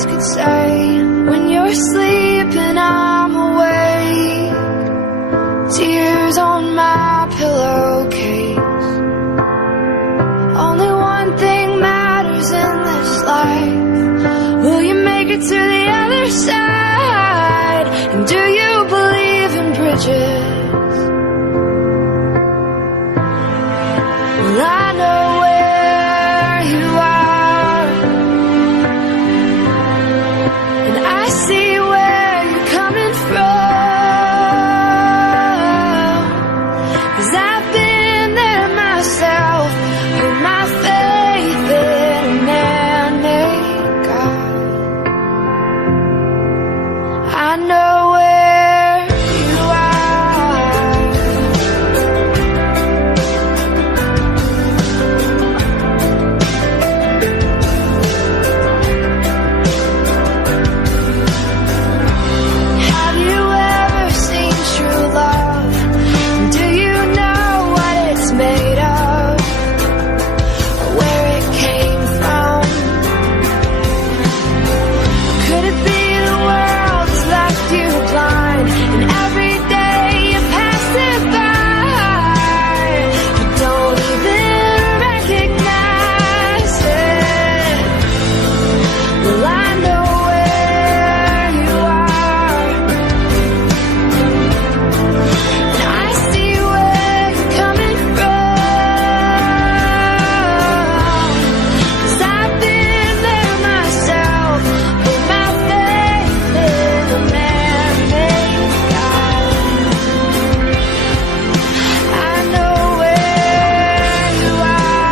words could say. When you're sleeping, I'm awake. Tears on my pillowcase. Only one thing matters in this life. Will you make it to the other side? And do you believe in bridges? Well, I know where you are, and I see where you're coming from. 'Cause I've been there myself, put my faith in a man-made God. I know where you are. Have you ever seen true love? Do you know what it's made of? Or where it came from? Could it be the world has left you blind, and every day you pass it by, you don't even recognize it? Well, I know where you are, and I see where you're coming from. 'Cause I've been there myself, put my faith in a man-made God. I know where you are.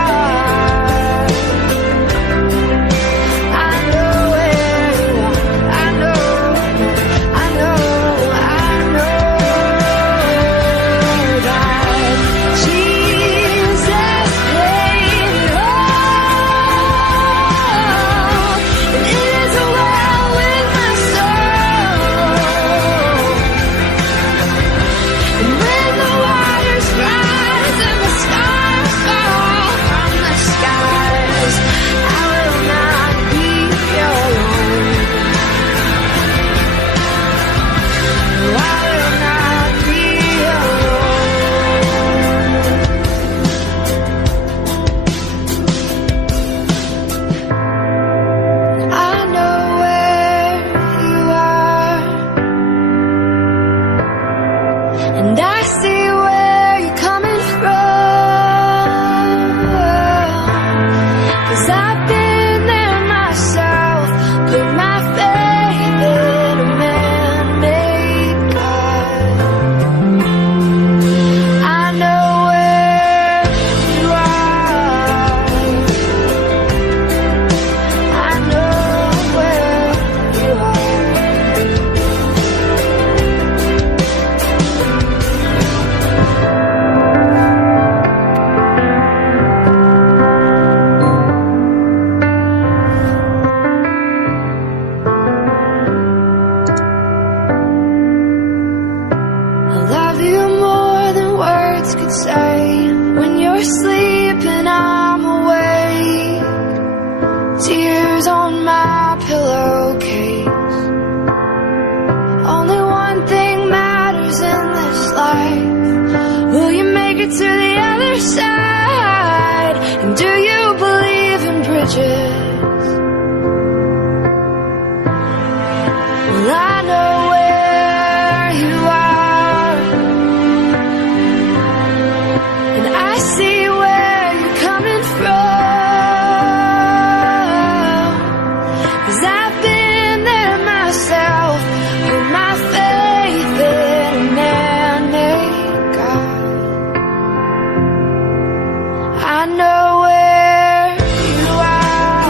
I know where you are. I know that Jesus paid it all, and it is well with my soul. And when the waters rise and the stars fall from the skies, I will not be alone. No, I will not be alone. I know where you are, and I see where you're coming from. 'Cause I've been there myself, put my faith in a man-made God. I know where you are. I know where you are. I love you more than words could say. When you're sleeping, I'm awake. Tears on my pillowcase. Only one thing matters in this life. Will you make it to the other side? And do you believe in bridges? Well, I know where you are, and I see where you're coming from. 'Cause I've been there myself, put my faith in a man-made God. I know where you are.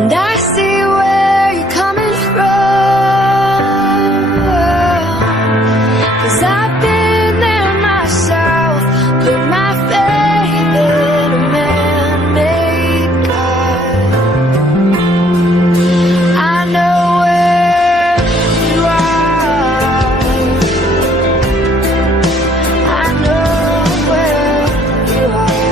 and I see where you're coming from. 'Cause I've been there myself, put my faith in a man-made God. I know where you are, I know where you are.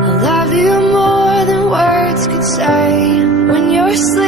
I love you more than words could say. When you're sleeping